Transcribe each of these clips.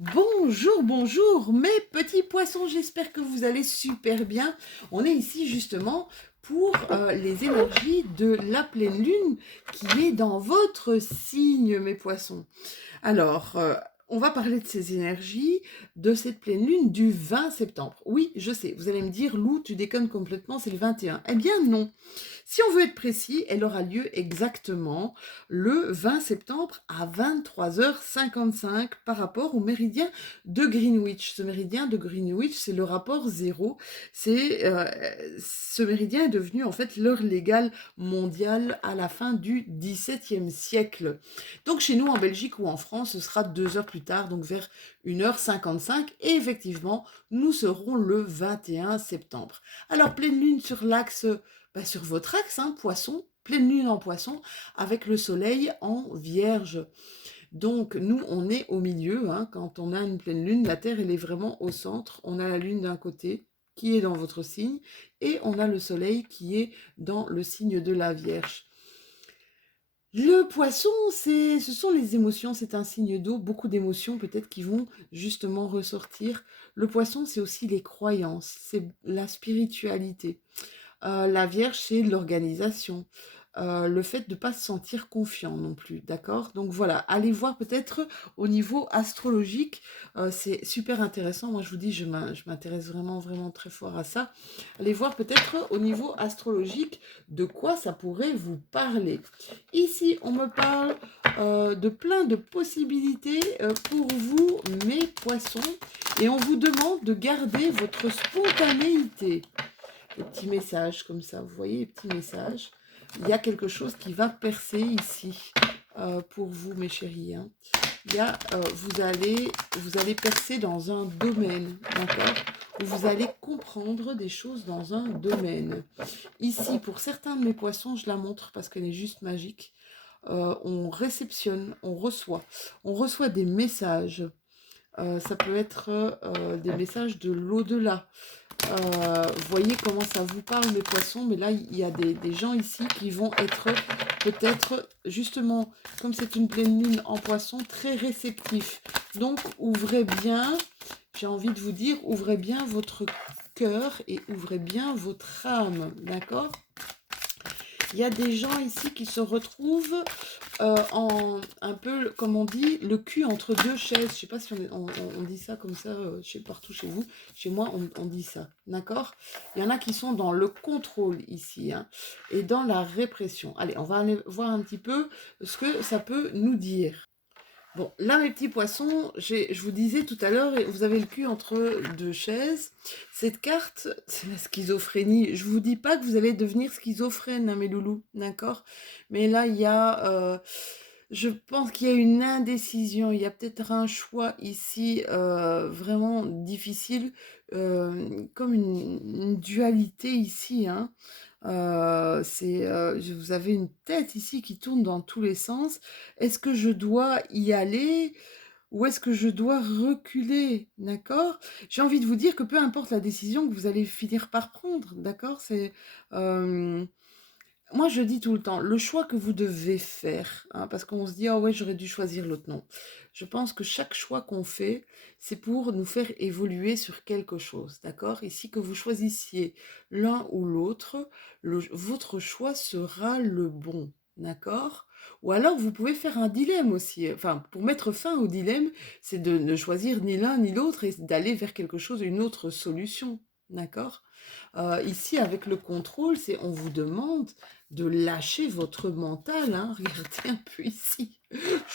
Bonjour, bonjour mes petits poissons, j'espère que vous allez super bien. On est ici justement pour les énergies de la pleine lune qui est dans votre signe, mes poissons. Alors, on va parler de ces énergies, de cette pleine lune du 20 septembre. Oui, je sais, vous allez me dire, Lou, tu déconnes complètement, c'est le 21. Eh bien non. Si on veut être précis, elle aura lieu exactement le 20 septembre à 23h55 par rapport au méridien de Greenwich. Ce méridien de Greenwich, c'est le rapport zéro. Ce méridien est devenu en fait l'heure légale mondiale à la fin du XVIIe siècle. Donc chez nous en Belgique ou en France, ce sera 2 heures plus tard, donc vers 1h55. Et effectivement, nous serons le 21 septembre. Alors pleine lune sur l'axe sur votre axe, hein, poisson, pleine lune en poisson, avec le soleil en vierge. Donc nous, on est au milieu, hein, quand on a une pleine lune, la Terre, elle est vraiment au centre. On a la lune d'un côté, qui est dans votre signe, et on a le soleil qui est dans le signe de la Vierge. Le poisson, ce sont les émotions, c'est un signe d'eau, beaucoup d'émotions peut-être qui vont justement ressortir. Le poisson, c'est aussi les croyances, c'est la spiritualité. La Vierge, c'est l'organisation. Le fait de ne pas se sentir confiant non plus, d'accord? Donc voilà, allez voir peut-être au niveau astrologique, c'est super intéressant. Moi, je vous dis, je m'intéresse vraiment, vraiment très fort à ça. Allez voir peut-être au niveau astrologique de quoi ça pourrait vous parler. Ici, on me parle de plein de possibilités pour vous, mes poissons, et on vous demande de garder votre spontanéité. Des petits messages comme ça, vous voyez, les petits messages. Il y a quelque chose qui va percer ici pour vous, mes chéris. Hein. Il y a, vous allez percer dans un domaine, d'accord? Vous allez comprendre des choses dans un domaine. Ici, pour certains de mes poissons, je la montre parce qu'elle est juste magique. On réceptionne, on reçoit. On reçoit des messages. Ça peut être des messages de l'au-delà. Voyez comment ça vous parle, mes poissons, mais là, il y a des gens ici qui vont être peut-être, justement, comme c'est une pleine lune en poisson, très réceptifs. Donc, ouvrez bien, j'ai envie de vous dire, ouvrez bien votre cœur et ouvrez bien votre âme, d'accord? Il y a des gens ici qui se retrouvent en un peu, comme on dit, le cul entre deux chaises. Je ne sais pas si on dit ça comme ça partout chez vous. Chez moi, on dit ça. D'accord? Il y en a qui sont dans le contrôle ici, hein, et dans la répression. Allez, on va aller voir un petit peu ce que ça peut nous dire. Bon, là, mes petits poissons, je vous disais tout à l'heure, vous avez le cul entre deux chaises. Cette carte, c'est la schizophrénie. Je vous dis pas que vous allez devenir schizophrène, hein, mes loulous, d'accord? Mais là, je pense qu'il y a une indécision. Il y a peut-être un choix ici vraiment difficile, comme une dualité ici, hein. Vous avez une tête ici qui tourne dans tous les sens. Est-ce que je dois y aller ou est-ce que je dois reculer? D'accord? J'ai envie de vous dire que peu importe la décision que vous allez finir par prendre, d'accord? Moi, je dis tout le temps, le choix que vous devez faire, hein, parce qu'on se dit, ah ouais, j'aurais dû choisir l'autre. Non. Je pense que chaque choix qu'on fait, c'est pour nous faire évoluer sur quelque chose, d'accord? Ici, que vous choisissiez l'un ou l'autre, votre choix sera le bon, d'accord? Ou alors, vous pouvez faire un dilemme aussi. Enfin, pour mettre fin au dilemme, c'est de ne choisir ni l'un ni l'autre et d'aller vers quelque chose, une autre solution, d'accord? Ici, avec le contrôle, on vous demande de lâcher votre mental. Hein. Regardez un peu ici.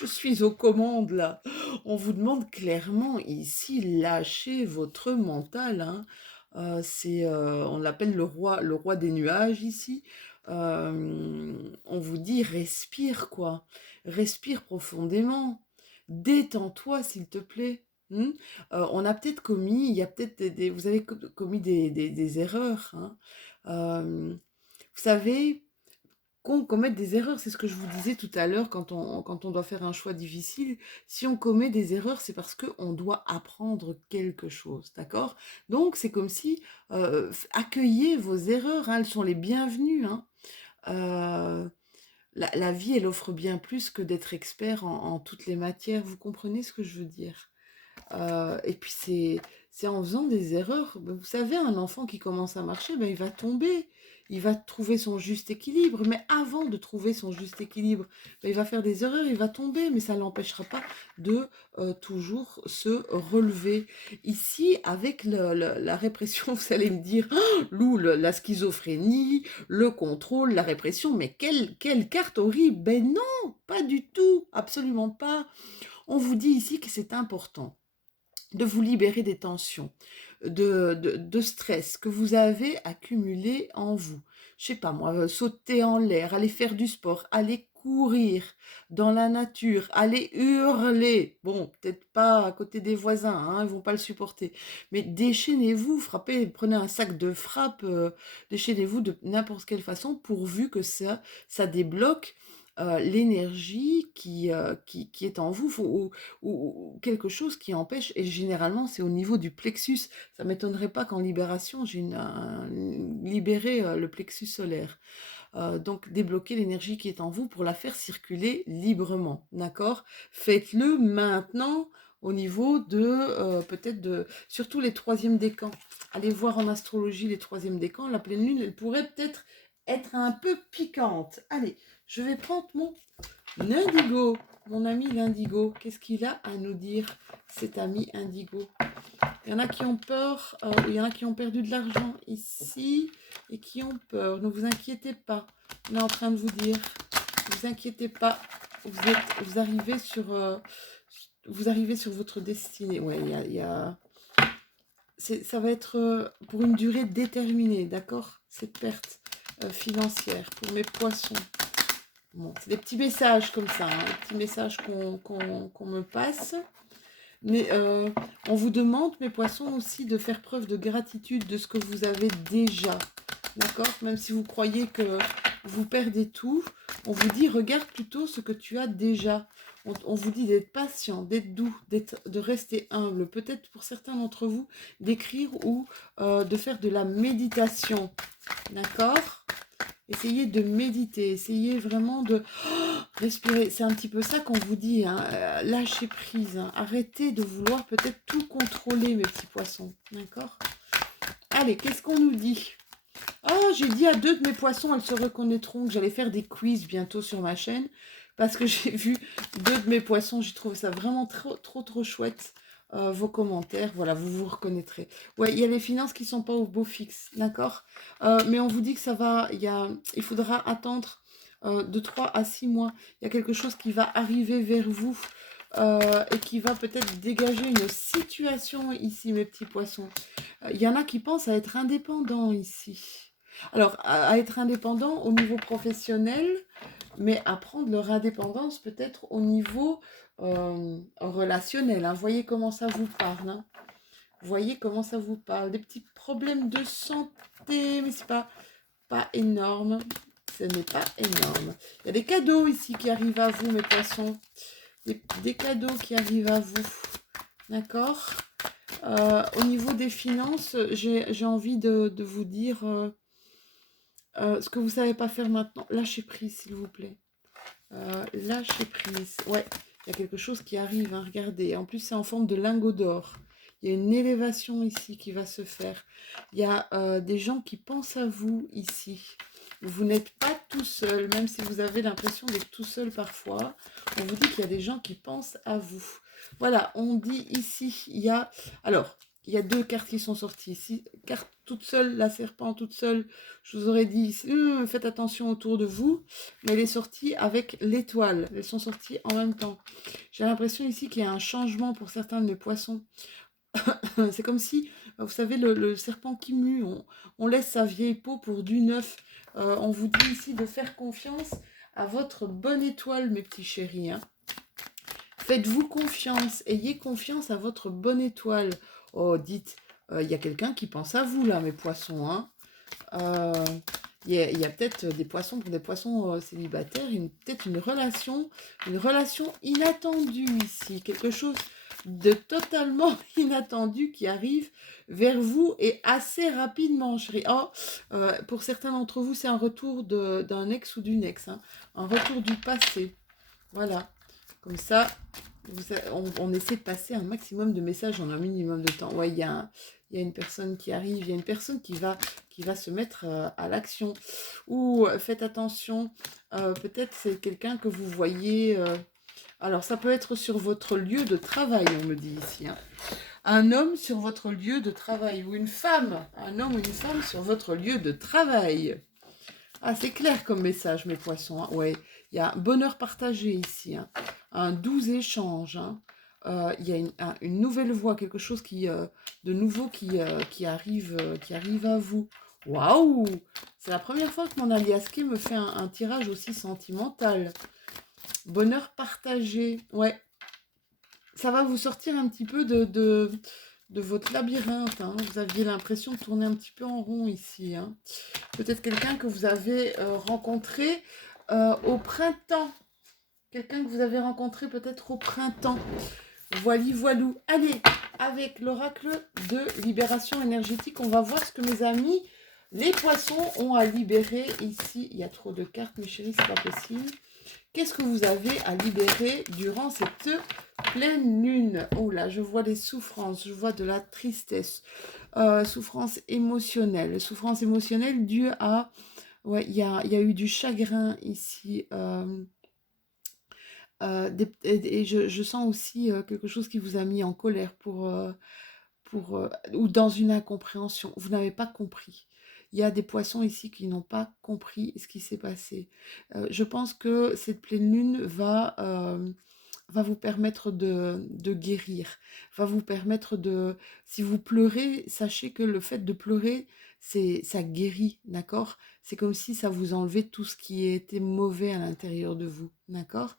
Je suis aux commandes là. On vous demande clairement ici, lâchez votre mental. Hein. On l'appelle le roi des nuages ici. On vous dit, respire quoi. Respire profondément. Détends-toi s'il te plaît. On a peut-être commis, il y a peut-être vous avez commis des erreurs. Hein. Vous savez, qu'on commette des erreurs, c'est ce que je vous disais tout à l'heure quand on doit faire un choix difficile. Si on commet des erreurs, c'est parce qu'on doit apprendre quelque chose, d'accord? Donc, c'est comme si, accueillez vos erreurs, hein, elles sont les bienvenues. Hein. Euh, la vie, elle offre bien plus que d'être expert en toutes les matières. Vous comprenez ce que je veux dire? Et puis c'est en faisant des erreurs. Ben, vous savez, un enfant qui commence à marcher, ben, il va tomber. Il va trouver son juste équilibre. Mais avant de trouver son juste équilibre, ben, il va faire des erreurs, il va tomber. Mais ça ne l'empêchera pas de toujours se relever. Ici, avec la répression, vous allez me dire, oh, Lou, la schizophrénie, le contrôle, la répression, mais quelle carte horrible. Ben non, pas du tout, absolument pas. On vous dit ici que c'est important de vous libérer des tensions, de stress que vous avez accumulé en vous. Je sais pas moi, sauter en l'air, aller faire du sport, aller courir dans la nature, aller hurler. Bon, peut-être pas à côté des voisins, hein, ils vont pas le supporter. Mais déchaînez-vous, frappez, prenez un sac de frappe, déchaînez-vous de n'importe quelle façon, pourvu que ça débloque l'énergie qui est en vous, ou quelque chose qui empêche, et généralement c'est au niveau du plexus. Ça ne m'étonnerait pas qu'en libération, j'ai libéré le plexus solaire. Donc débloquer l'énergie qui est en vous pour la faire circuler librement, d'accord? Faites-le maintenant au niveau de, peut-être de, surtout les troisièmes décans. Allez voir en astrologie les troisièmes décans, la pleine lune, elle pourrait peut-être être un peu piquante. Allez, je vais prendre mon Indigo, mon ami l'Indigo. Qu'est-ce qu'il a à nous dire, cet ami Indigo? Il y en a qui ont peur, il y en a qui ont perdu de l'argent ici et qui ont peur. Ne vous inquiétez pas. On est en train de vous dire, ne vous inquiétez pas. Vous arrivez sur votre destinée. Ouais, ça va être pour une durée déterminée, d'accord? Cette perte financière pour mes poissons. Bon, c'est des petits messages comme ça, hein, des petits messages qu'on me passe. Mais on vous demande, mes poissons, aussi de faire preuve de gratitude de ce que vous avez déjà. D'accord? Même si vous croyez que vous perdez tout, on vous dit, regarde plutôt ce que tu as déjà. On vous dit d'être patient, d'être doux, de rester humble. Peut-être pour certains d'entre vous, d'écrire ou de faire de la méditation. D'accord? Essayez de méditer, essayez vraiment de respirer. C'est un petit peu ça qu'on vous dit, hein. Lâchez prise, hein. Arrêtez de vouloir peut-être tout contrôler, mes petits poissons. D'accord? Allez, qu'est-ce qu'on nous dit? Oh, j'ai dit à 2 de mes poissons, elles se reconnaîtront, que j'allais faire des quiz bientôt sur ma chaîne. Parce que j'ai vu 2 de mes poissons, j'ai trouvé ça vraiment trop chouette. Vos commentaires, voilà, vous vous reconnaîtrez. Ouais, il y a les finances qui sont pas au beau fixe, d'accord? Mais on vous dit que ça va, il faudra attendre de 3 à 6 mois. Il y a quelque chose qui va arriver vers vous et qui va peut-être dégager une situation ici, mes petits poissons. Il y en a qui pensent à être indépendants ici. Alors, à être indépendant au niveau professionnel, mais à prendre leur indépendance peut-être au niveau relationnel. Hein. Voyez comment ça vous parle. Hein. Voyez comment ça vous parle. Des petits problèmes de santé, mais c'est pas énorme. Ce n'est pas énorme. Il y a des cadeaux ici qui arrivent à vous, mes poissons. Des cadeaux qui arrivent à vous. D'accord? Au niveau des finances, j'ai envie de vous dire ce que vous ne savez pas faire maintenant. Lâchez prise, s'il vous plaît. Lâchez prise. Ouais, il y a quelque chose qui arrive, hein, regardez. En plus, c'est en forme de lingot d'or. Il y a une élévation ici qui va se faire. Il y a des gens qui pensent à vous ici. Vous n'êtes pas tout seul, même si vous avez l'impression d'être tout seul parfois. On vous dit qu'il y a des gens qui pensent à vous. Voilà, on dit ici, il y a... Alors, il y a 2 cartes qui sont sorties ici. Carte toute seule, la serpent toute seule. Je vous aurais dit, faites attention autour de vous. Mais elle est sortie avec l'étoile. Elles sont sorties en même temps. J'ai l'impression ici qu'il y a un changement pour certains de mes poissons. C'est comme si, vous savez, le serpent qui mue, on laisse sa vieille peau pour du neuf. On vous dit ici de faire confiance à votre bonne étoile, mes petits chéris. Hein. Faites-vous confiance, ayez confiance à votre bonne étoile. Oh, dites, il y a quelqu'un qui pense à vous là, mes poissons. Hein. Il y a peut-être des poissons pour des poissons célibataires, peut-être une relation inattendue ici, quelque chose de totalement inattendu qui arrive vers vous et assez rapidement, chérie. Oh, pour certains d'entre vous, c'est un retour d'un ex ou d'une ex, hein, un retour du passé. Voilà, comme ça, On essaie de passer un maximum de messages en un minimum de temps. Ouais, il y a une personne qui arrive, il y a une personne qui va se mettre à l'action. Ou faites attention, peut-être c'est quelqu'un que vous voyez. Alors, ça peut être sur votre lieu de travail, on me dit ici, hein. Un homme sur votre lieu de travail ou une femme, un homme ou une femme sur votre lieu de travail. Ah, c'est clair comme message, mes poissons, hein. Ouais, il y a un bonheur partagé ici, hein. Un doux échange, hein. Il y a une nouvelle voix, quelque chose de nouveau qui arrive à vous. Waouh! C'est la première fois que mon aliasque me fait un tirage aussi sentimental. Bonheur partagé, ouais. Ça va vous sortir un petit peu de votre labyrinthe, hein. Vous aviez l'impression de tourner un petit peu en rond ici, hein. Peut-être quelqu'un que vous avez rencontré au printemps. Quelqu'un que vous avez rencontré peut-être au printemps. Voili voilou. Allez, avec l'oracle de libération énergétique, on va voir ce que mes amis, les poissons, ont à libérer ici. Il y a trop de cartes, mes chéris, c'est pas possible. Qu'est-ce que vous avez à libérer durant cette pleine lune? Oh là, je vois des souffrances, je vois de la tristesse, souffrance émotionnelle due à... Ouais, il y a eu du chagrin ici. Et je sens aussi quelque chose qui vous a mis en colère ou dans une incompréhension. Vous n'avez pas compris. Il y a des poissons ici qui n'ont pas compris ce qui s'est passé. Je pense que cette pleine lune va vous permettre de guérir, va vous permettre de... Si vous pleurez, sachez que le fait de pleurer, ça guérit, d'accord? C'est comme si ça vous enlevait tout ce qui était mauvais à l'intérieur de vous, d'accord?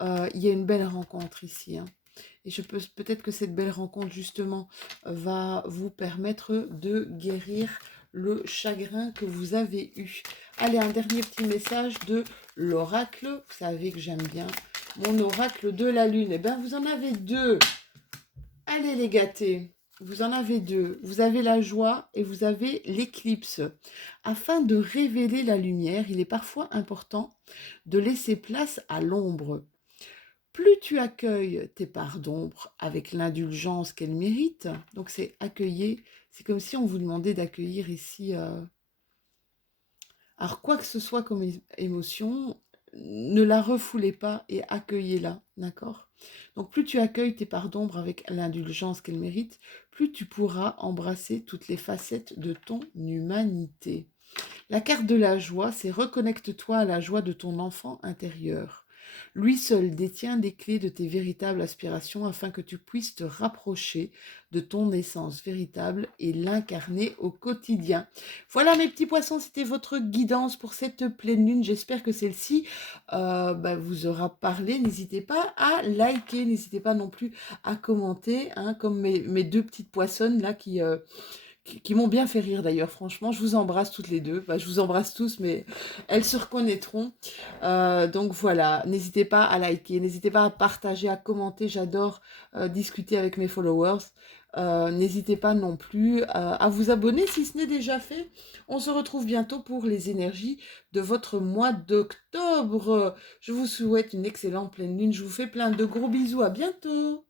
Il y a une belle rencontre ici, hein. Et peut-être que cette belle rencontre, justement, va vous permettre de guérir le chagrin que vous avez eu. Allez, un dernier petit message de l'oracle. Vous savez que j'aime bien mon oracle de la lune. Eh bien, vous en avez deux. Allez, les gâtés. Vous en avez deux. Vous avez la joie et vous avez l'éclipse. Afin de révéler la lumière, il est parfois important de laisser place à l'ombre. Plus tu accueilles tes parts d'ombre avec l'indulgence qu'elles méritent, donc c'est accueillir, c'est comme si on vous demandait d'accueillir ici, alors quoi que ce soit comme émotion, ne la refoulez pas et accueillez-la, d'accord? Donc plus tu accueilles tes parts d'ombre avec l'indulgence qu'elles méritent, plus tu pourras embrasser toutes les facettes de ton humanité. La carte de la joie, c'est reconnecte-toi à la joie de ton enfant intérieur. Lui seul détient les clés de tes véritables aspirations afin que tu puisses te rapprocher de ton essence véritable et l'incarner au quotidien. Voilà mes petits poissons, c'était votre guidance pour cette pleine lune. J'espère que celle-ci vous aura parlé. N'hésitez pas à liker, n'hésitez pas non plus à commenter, hein, comme mes deux petites poissonnes là qui m'ont bien fait rire d'ailleurs, franchement. Je vous embrasse toutes les deux. Bah, je vous embrasse tous, mais elles se reconnaîtront. Donc voilà, n'hésitez pas à liker, n'hésitez pas à partager, à commenter. J'adore discuter avec mes followers. N'hésitez pas non plus à vous abonner si ce n'est déjà fait. On se retrouve bientôt pour les énergies de votre mois d'octobre. Je vous souhaite une excellente pleine lune. Je vous fais plein de gros bisous. À bientôt.